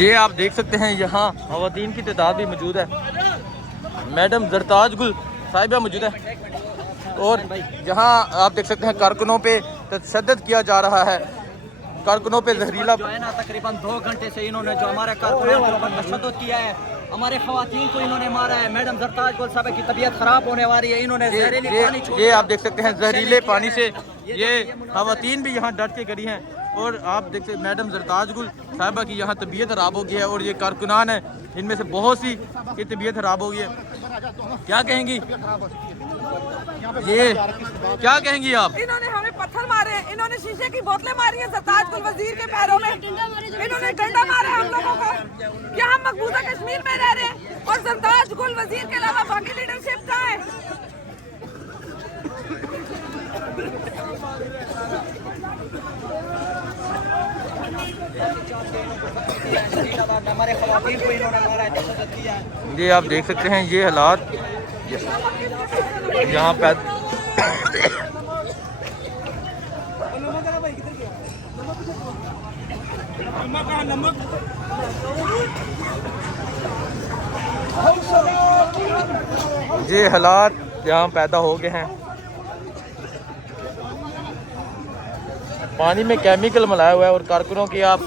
ये आप देख सकते हैं यहाँ ख़वातीन की तादाद भी मौजूद है। मैडम जरताज गुल साहिबा मौजूद है और यहाँ आप देख सकते हैं कारकुनों पे तशद्दुद किया जा रहा है। कारकुनों पे जहरीला जो है ना तकरीबन 2 घंटे से इन्होंने जो हमारे कारकुनों के ऊपर तशद्दुद किया है, हमारे ख़वातीन को इन्होंने मारा है। मैडम जरताज गुल साहब की तबीयत खराब होने वाली है, इन्होंने जहरीली पानी ये आप देख सकते हैं जहरीले पानी से ये ख़वातीन भी यहाँ डट के खड़ी हैं और आप देख सकते मैडम जरताज गुल साहिबा की यहाँ तबीयत खराब हो गई है और ये कारकुनान है इनमें से बहुत सी की तबीयत खराब हो गई है। क्या कहेंगी ये क्या कहेंगी आप? इन्होंने हमें पत्थर मारे हैं, इन्होंने शीशे की बोतलें मारी हैं जरताज गुल वजीर के पैरों में, इन्होंने डंडा मारा है हम लोगों को। क्या हम मकबूजा कश्मीर में रह रहे हैं और जरताज गुल वजीर के अलावा बाकी लीडरशिप कहाँ है? हमारे ख़वातीन को इन्होंने मारा है, तशद्दुद किया है। ये आप देख सकते हैं ये हालात यहाँ पे ये हालात यहाँ पैदा हो गए हैं। पानी में केमिकल मिलाया हुआ है और कारकुनों की आप